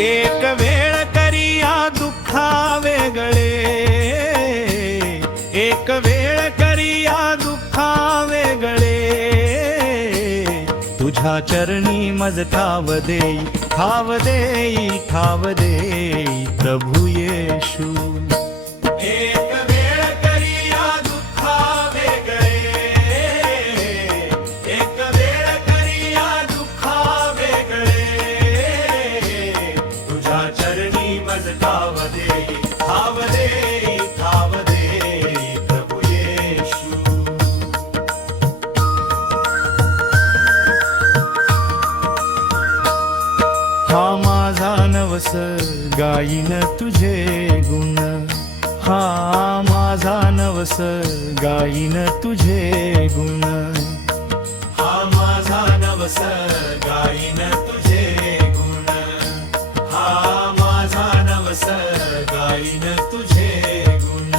एक वेळ करिया दुःखा वेगळे, एक वेळ करिया दुःखा वेगळे, तुझ्या चरणी मज ठाव देई, ठाव देई, ठाव देई प्रभू येशू। एक वेळ करिया दुःखा वेगळे, एक वेळ करिया दुःखा वेगळे, तुझ्या चरणी मज ठाव देई, ठाव देई, ठाव देई प्रभू येशू। हा माझा नवस गाईन तुझे गुण, हा माझा नवस गाईन तुझे गुण, हा माझा नवस गाईन तुझे गुण, हा माझा नवस गाईन तुझे गुण।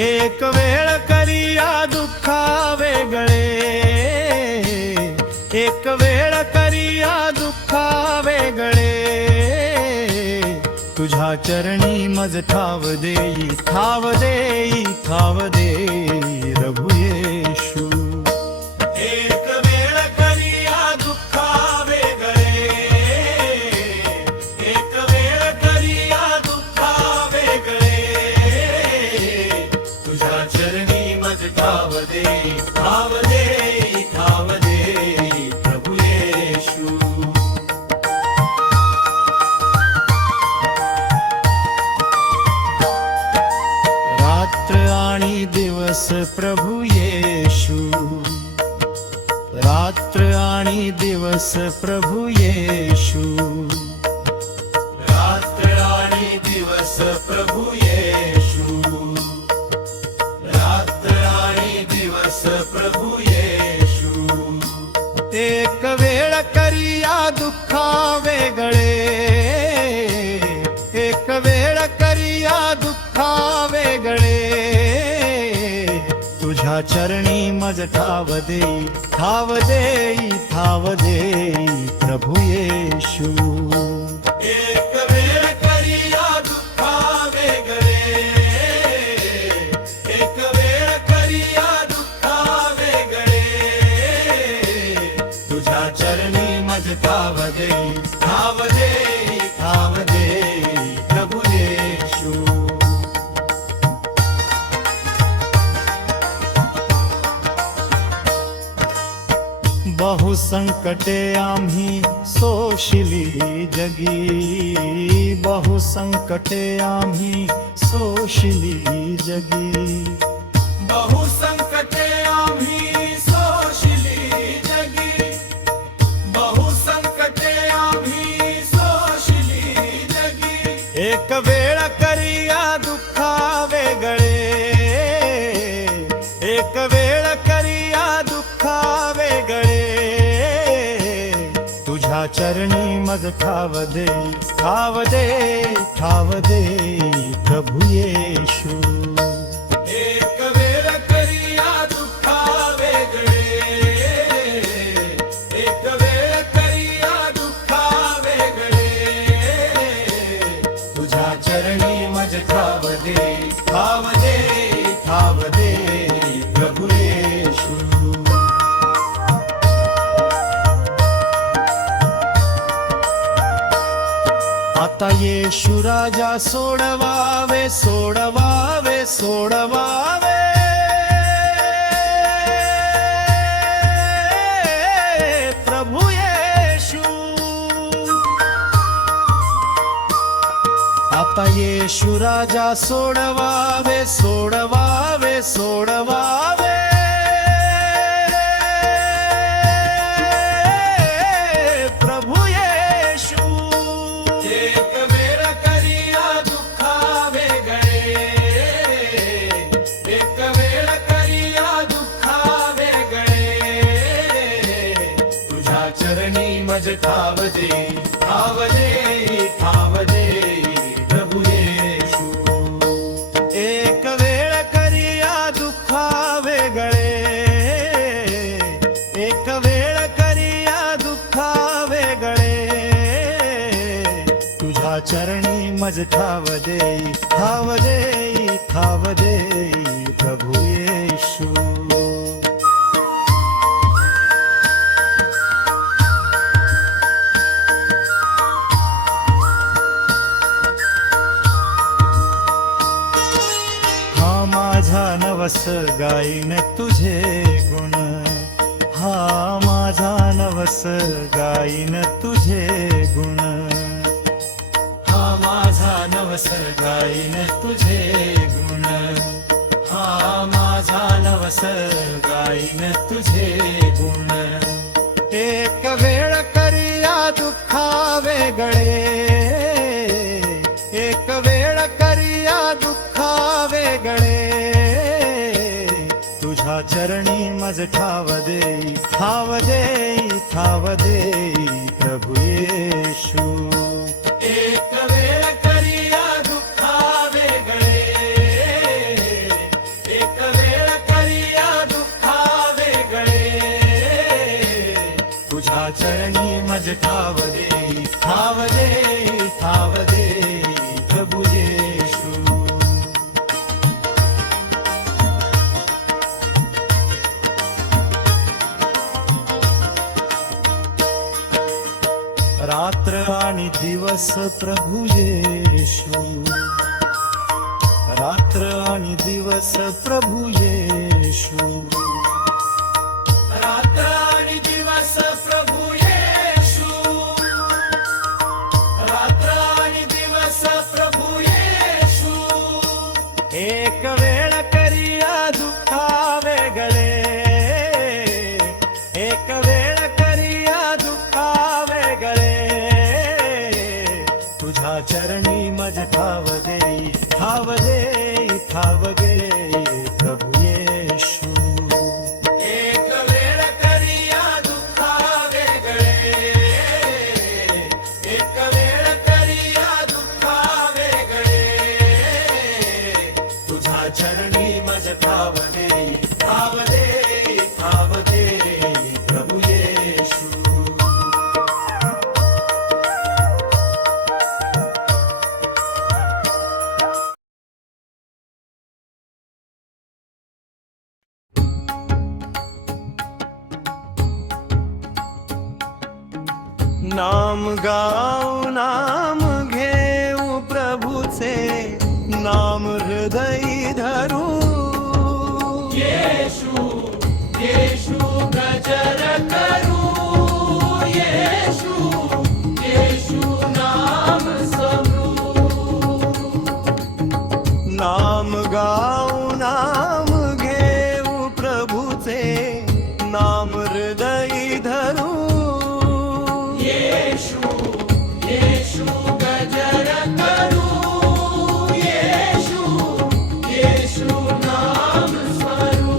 एक वेळ करिया दुःखा वेगळे, एक वेळ करिया दुःखा वेगळे, तुझ्या चरणी मज ठाव देई, ठाव देई, ठाव देई प्रभू येशू। एक वेळ करिया दुःखा वेगळे, एक वेळ करिया दुःखा वेगळे, तुझ्या चरणी मज ठाव देई, ठाव देई, ठाव देई प्रभू येशू। रात्र आणि दिवस प्रभू येशू, रात्र आणि दिवस प्रभू येशू, रात्र आणि दिवस प्रभू येशू, रात्र आणि दिवस प्रभू येशू। एक वेळ करिया दुःखा वेगळे, एक वेळ करिया दुःखा वेगळे, तुझ्या चरणी मज ठाव देई, ठाव देई, ठाव देई प्रभू येशू। एक वेळ करिया दुःखा वेगळे, एक वेळ करिया दुःखा वेगळे, तुझ्या चरणी मज ठाव देई, ठाव देई, ठाव देई प्रभू येशू। बहु संकटे आम्ही सोशिली जगी, बहु संकटे आम्ही सोशिली जगी, बहु संकटे आम्ही सोशिली जगी, बहु संकटे आम्ही सोशिली जगी। एक वेळ करिया दुःखा वेगळे, एक वेळ करिया दुःखा वेगळे, तुझ्या चरणी मज ठाव देई, ठाव देई, ठाव देई प्रभू येशू। एक वेळ करिया दुःखा वेगळे, एक वेळ करिया दुःखा वेगळे, तुझ्या चरणी मज ठाव देई, ठाव देई, ठाव देई प्रभू येशू। आता येशू राजा सोडवावे, सोडवावे, सोडवावे, प्रभू येशू। आता येशू राजा सोडवावे, सोडवावे, सोडवावे, प्रभू येशू। एक वेळ करिया दुःखा वेगळे, एक वेळ करिया दुःखा वेगळे, तुझ्या चरणी मज ठाव देई, ठाव देई, ठाव देई प्रभू येशू। एक वेळ करिया दुःखा वेगळे, एक वेळ करिया दुःखा वेगळे, चरणी मज ठाव देई, ठाव देई, ठाव देई प्रभु येशू. हा माझा नवस गाईन तुझे गुण, हा माझा नवस गाईन तुझे गुण, हा माझा नवस गाईन तुझे गुण, हा माझा नवस गाईन तुझे गुण. एक वेळ करिया दुःखा वेगळे, एक वेळ करिया दुःखा वेगळे, तुझ्या चरणी मज ठाव देई, ठाव देई, ठाव देई प्रभु येशू. एक वेळ करिया दुःखा वेगळे, एक वेळ करिया दुःखा वेगळे, तुझ्या चरणी मज ठाव देई, ठाव देई, ठाव देई प्रभु येशू. रात्र आणि दिवस प्रभु येशू, रात्र आणि दिवस प्रभु येशू, रात्र आणि दिवस प्रभु येशू, रात्र आणि दिवस प्रभु येशू. एक वेळ करिया दुःखा वेगळे, एक वेळ करिया दुःखा वेगळे, तुझ्या चरणी मज ठाव देई, ठाव देई, ठाव देई प्रभु येशू. एक वेळ करिया दुःखा वेगळे, एक वेळ करिया दुःखा वेगळे, तुझ्या चरणी मज ठाव देई, ठाव देई, ठाव देई प्रभु येशू. नाम गाऊ नाम घेऊ प्रभूचे, नाम हृदयी धरू. येशू येशू गजर करू, येशू येशू नाम समरू. नाम गाऊ नाम घेऊ प्रभूचे, नाम हृदयी धरू. येशू येशू गजर करू, येशू येशू नाम स्मरू.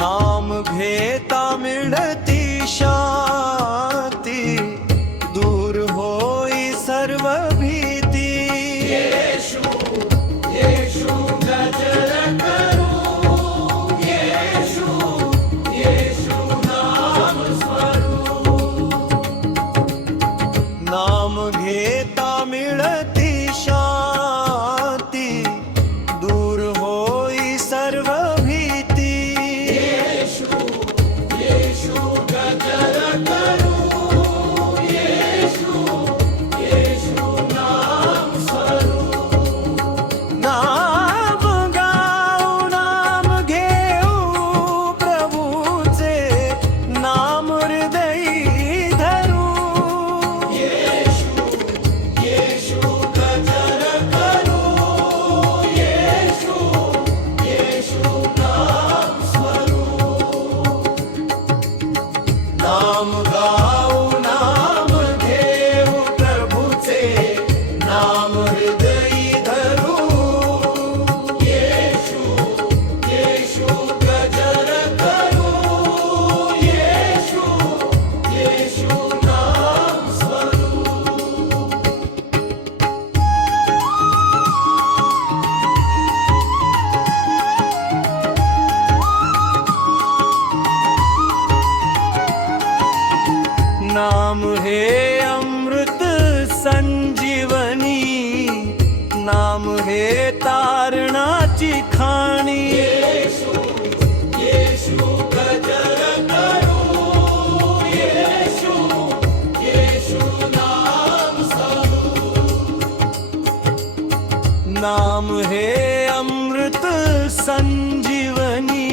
नाम घेता मिळती शांती, दूर होई सर्व भीती. येशू येशू गजर करू, येशू येशू नाम स्मरू. नाम घेता मिळती शांती, दूर होई सर्व भीती. येशू येशू गजर करू, येशू येशू नाम स्मरू. नाम गाऊ नाम घेऊ प्रभूचे, नाम हृदयी धरू. येशू येशू गजर करू, येशू येशू नाम स्मरू. नाम गाऊ नाम घेऊ प्रभूचे, नाम हृदयी धरू. येशू येशू गजर करू. नाम हे अमृत संजीवनी, नाम हे तारणाची खाणी। येशू येशू गजर करू, येशू येशू नाम सांगू। नाम हे अमृत संजीवनी,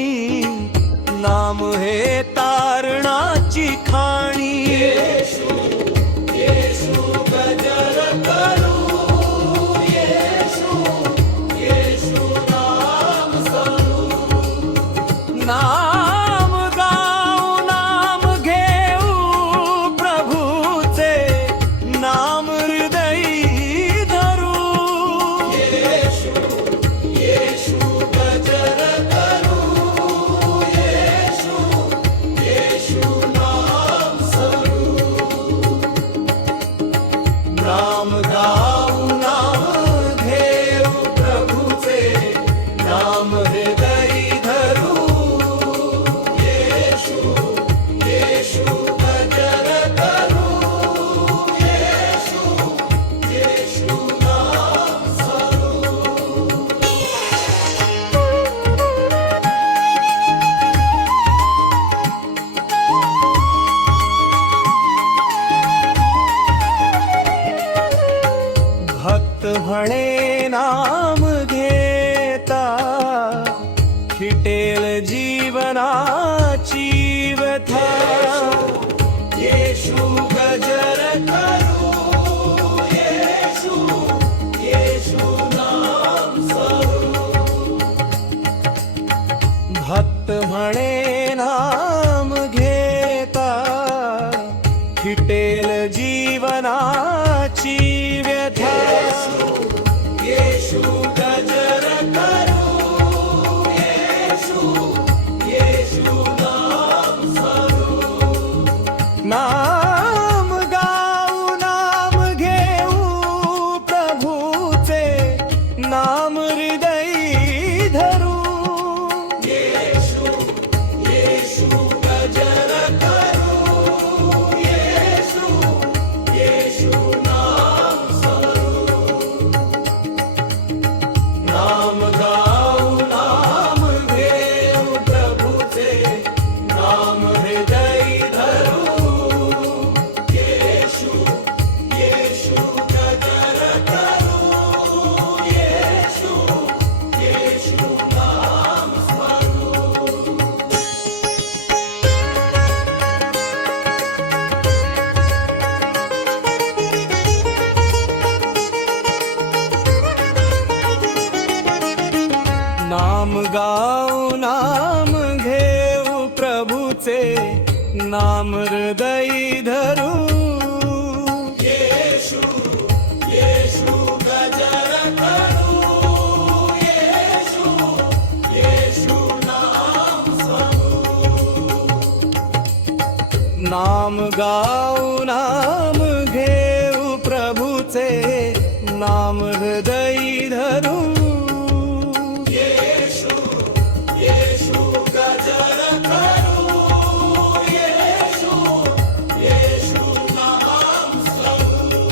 नाम हे तारणाची खाणी। येशू येशू गजर करू, येशू येशू नाम सांगू। नाम गाऊ नाम घेऊ प्रभूचे, नाम हृदयी धरू। येशू येशू गजर करू, येशू येशू नाम सांगू। नाम गाऊ नाम घेऊ प्रभूचे, नाम हृदयी धरू। येशू येशू गजर करू, येशू येशू नाम सांगू। भक्त म्हणे नाम घेता, फिटेल जीवनाची व्यथा। येशू गजर करू, येशू येशू नाम सांगू। भक्त म्हणे नाम घेता, फिटेल जीवनाची व्यथा। येशू गजर करू, येशू येशू नाम सांगू। नाम गाऊ नाम घेऊ प्रभूचे, नाम हृदयी धरू। येशू येशू गजर करू, येशू येशू नाम सांगू। नाम गाऊ नाम घेऊ प्रभूचे, नाम हृदयी धरू। येशू येशू गजर करू, येशू येशू नाम सांगू। नाम गाऊ नाम घेऊ प्रभूचे, नाम हृदयी धरू। येशू येशू गजर करू, येशू येशू नाम सांगू। नाम गाऊ नाम घेऊ प्रभूचे, नाम हृदयी धरू। येशू येशू गजर करू, येशू येशू नाम सांगू।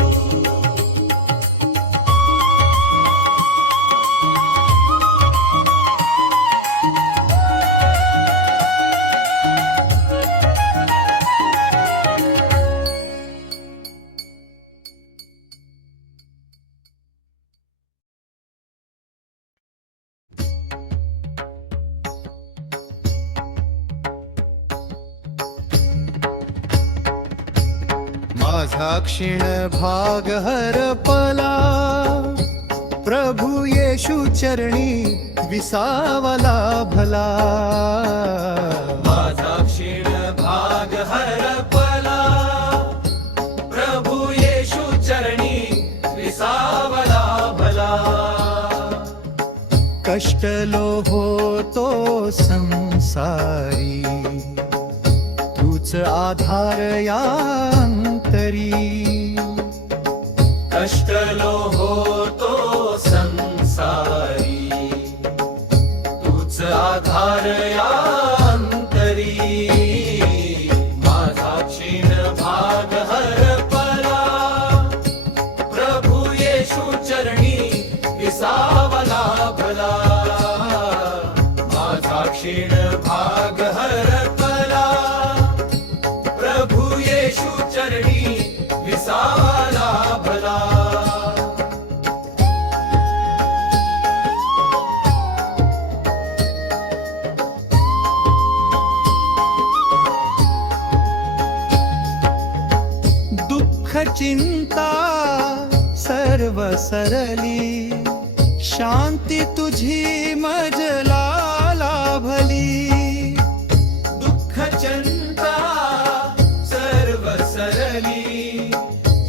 माझा क्षीण भाग हरपला, प्रभु येशू चरणी विसावला भला। माझा क्षीण भाग हरपला, प्रभु येशू चरणी विसावला भला। कष्टलो होतो संसारी, तूच आधार या अंतरी। कष्टलो होतो संसारी, तूच आधार या अंतरी। माझा क्षीण भाग चिंता सर्व सरली, शांती तुझी मजला लाभली. दुःख चिंता सर्व सरली,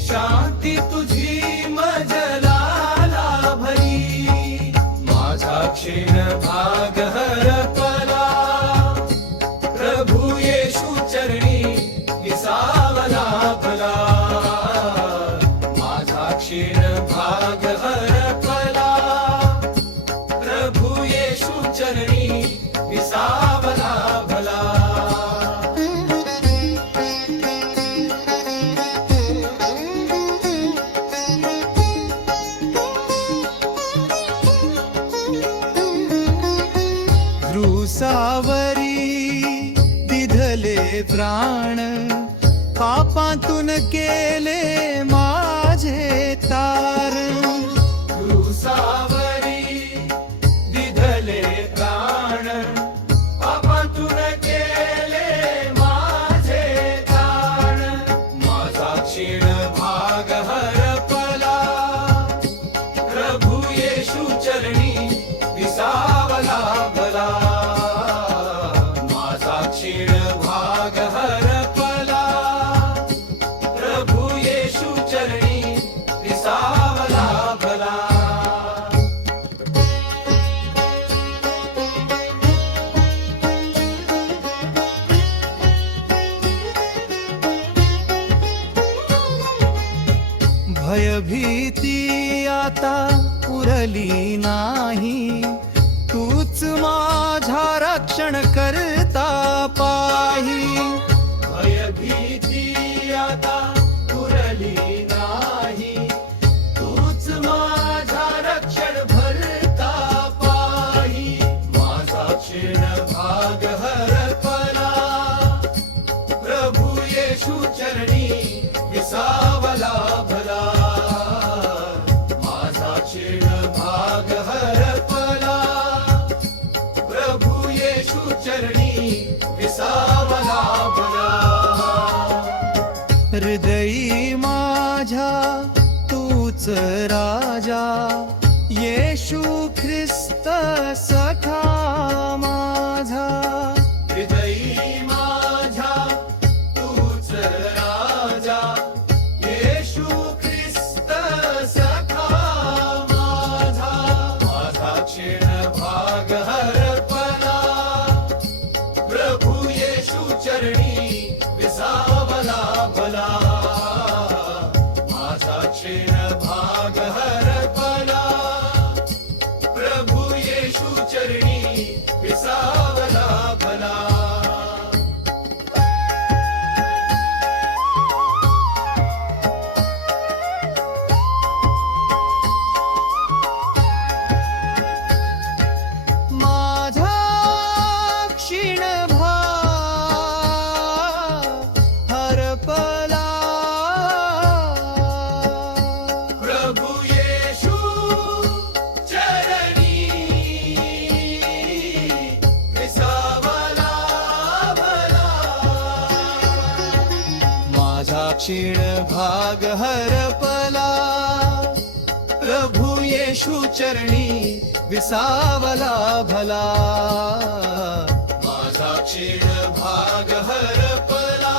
शांती तुझी मजला लाभली. माझा क्षीण भाग हरपला, प्रभू येशू चरणी विसावला भला. माझा क्षीण भाग हरपला, प्रभू येशू चरणी विसावला भला. क्रूसावरी दिधले प्राण, पापातून केले माझे तारण. क्रूसावरी दिधले प्राण, पापातून केले माझे तारण. माझा क्षीण भाग हरपला, प्रभू येशू चरणी विसावला भला. माझा क्षीण भाग हरपला, प्रभू येशू चरणी विसावला भला. भयभीती आता उरली नाही, तूच माझा रक्षण करता पाही. भयभीती आता उरली नाही, तूच माझा रक्षण भरता पाही. माझा क्षीण भाग हरपला, प्रभू येशू चरणी विसावला भला. माझा क्षीण भाग हरपला, प्रभू येशू चरणी विसावला भला. हृदयी माझ्या तूच राजा, येशू ख्रिस्त सखा माझा. हृदयी माझ्या तूच राजा, येशू ख्रिस्त सखा माझा. माझा क्षीण भाग हरपला, प्रभू येशू चरणी विसावला भला. माझा क्षीण भाग हरपला, प्रभू येशू चरणी विसावला भला. माझा क्षीण भाग हरपला, प्रभू येशू चरणी विसावला भला. माझा क्षीण भाग हरपला, प्रभू येशू चरणी विसावला भला. माझा क्षीण भाग हरपला,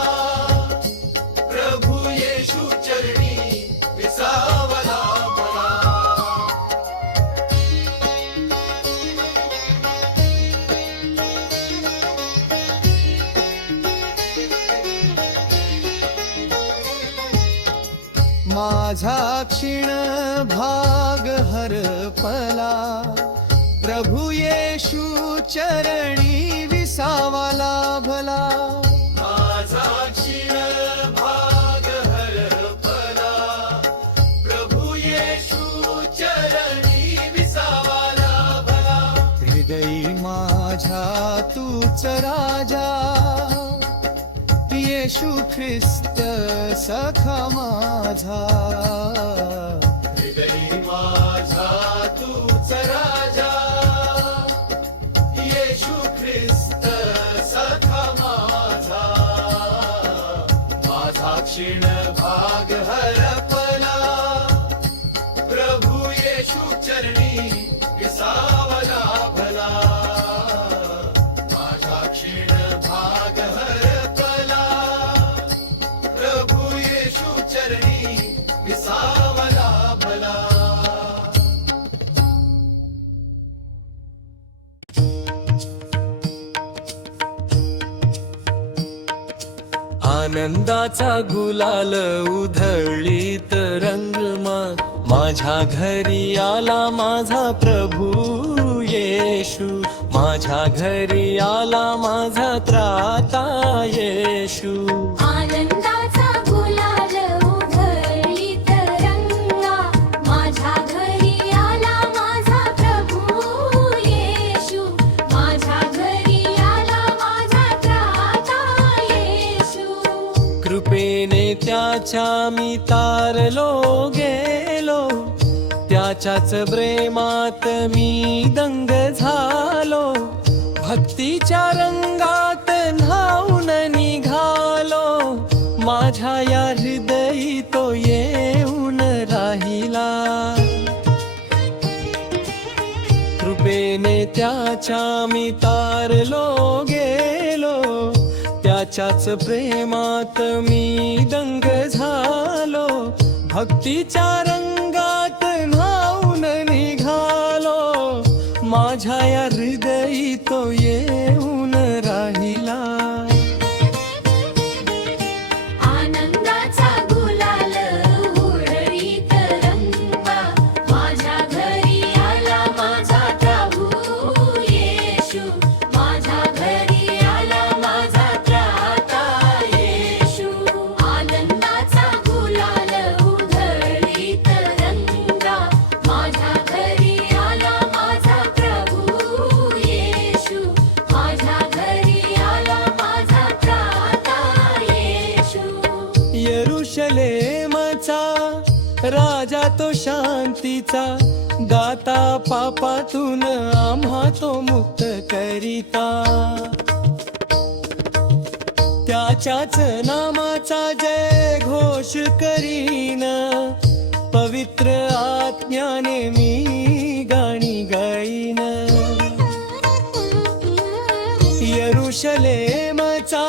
प्रभू येशू चरणी विसावला भला. माझा क्षीण भाग हरपला, प्रभू येशू चरणी विसावला भला. माझा क्षीण भाग हरपला, प्रभू येशू चरणी विसावला भला. हृदयी माझ्या तूच राजा, येशू ख्रिस्त सखा माझा. हृदयी माझा तूच राजा, येशू ख्रिस्त सखा माझा. माझा क्षीण भाग हर आनंदाचा गुलाल उधळीत रंगमा, माझ्या घरी आला माझा प्रभू येशू, माझ्या घरी आला माझा त्राता येशू. आनंदाचा गुलाल उधळीत रंगा, माझ्या घरी आला माझा प्रभू येशू, माझ्या घरी आला माझा त्राता येशू. कृपेने त्याच्या मी तारलो गेलो, त्याच्याच प्रेमात मी दंग झालो, भक्तीच्या रंगात न्हाऊन निघालो, माझ्या या हृदयी तो येऊन राहिला. कृपेने त्याच्या मी तारलो गेलो, त्याच्याच प्रेमात मी दंग झालो, भक्तीच्या रंगात न्हाऊन निघालो, माझ्या या हृदयी तो येऊन राहिला. आनंदाचा गुलाल उधळीत रंगा, माझ्या घरी आला माझा प्रभू येशू, माझ्या घरी आला माझा त्राता येशू. आनंदाचा गुलाल उधळीत रंगा, माझ्या घरी आला माझा प्रभू येशू, माझ्या घरी आला माझा त्राता येशू. यरुशलेमचा राजा तो शांतीचा, दाता पापातून आम्हा तो मुक्त करिता. त्याच्याच नामाचा जय घोष करीन, पवित्र आत्म्याने मी गाणी गाईन. यरुशलेमचा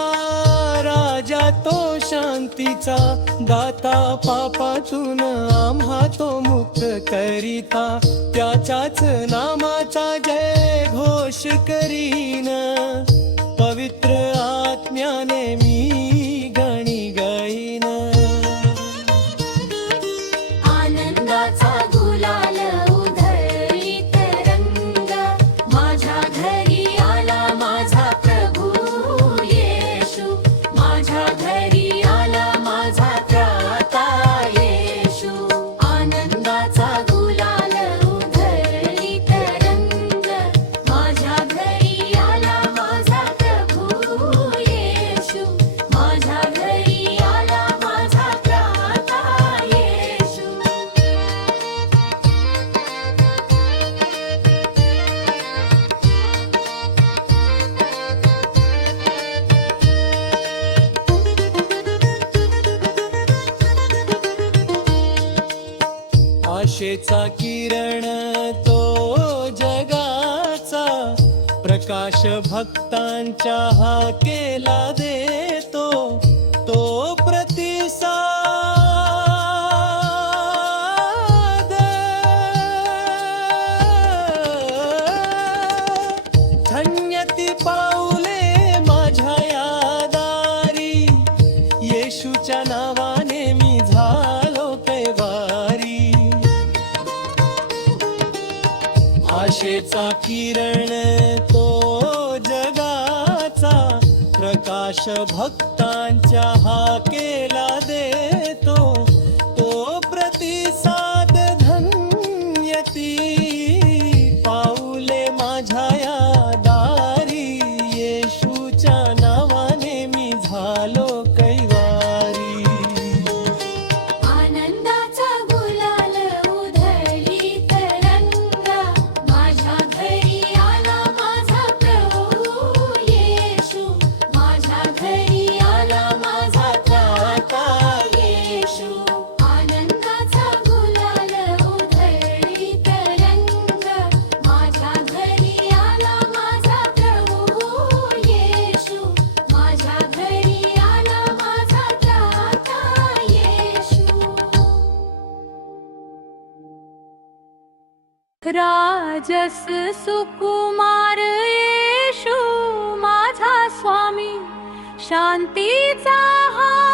राजा तो शांतीचा, दाता पापातून आम्हा तो मुक्त करिता. त्याच्याच नामाचा जय घोष करीन, पवित्र आत्म्याने मी गाणी गाईन. आनंदाचा गुलाल उधळीत रंगा, माझ्या घरी आला माझा प्रभू येशू, माझ्या घरी आला माझा त्राता येशू. आनंदाचा गुलाल उधळीत रंगा, माझ्या घरी आला माझा प्रभू येशू, माझ्या घरी आला माझा त्राता येशू. आशेचा किरण तो जगाचा, प्रकाश भक्तांच्या हाकेला देतो, तो प्रतिसाद. धन्य ती पाऊले माझ्या या दारी, येशूच्या नावाने मी झालो कैवारी. आशेचा किरण तो जगाचा, प्रकाश भक्तांच्या हाकेला देतो, तो प्रतिसाद. धन्य ती पाऊले माझ्या या दारी, येशूच्या नावाने मी झालो कैवारी. आनंदाचा गुलाल उधळीत रंगा, माझ्या घरी आला माझा प्रभू येशू, माझ्या घरी आला माझा त्राता येशू. आनंदाचा गुलाल उधळीत रंगा, माझ्या घरी आला माझा प्रभू येशू, माझ्या घरी आला माझा त्राता येशू. राजस सुकुमार येशू, माझा स्वामी शांतीचा हा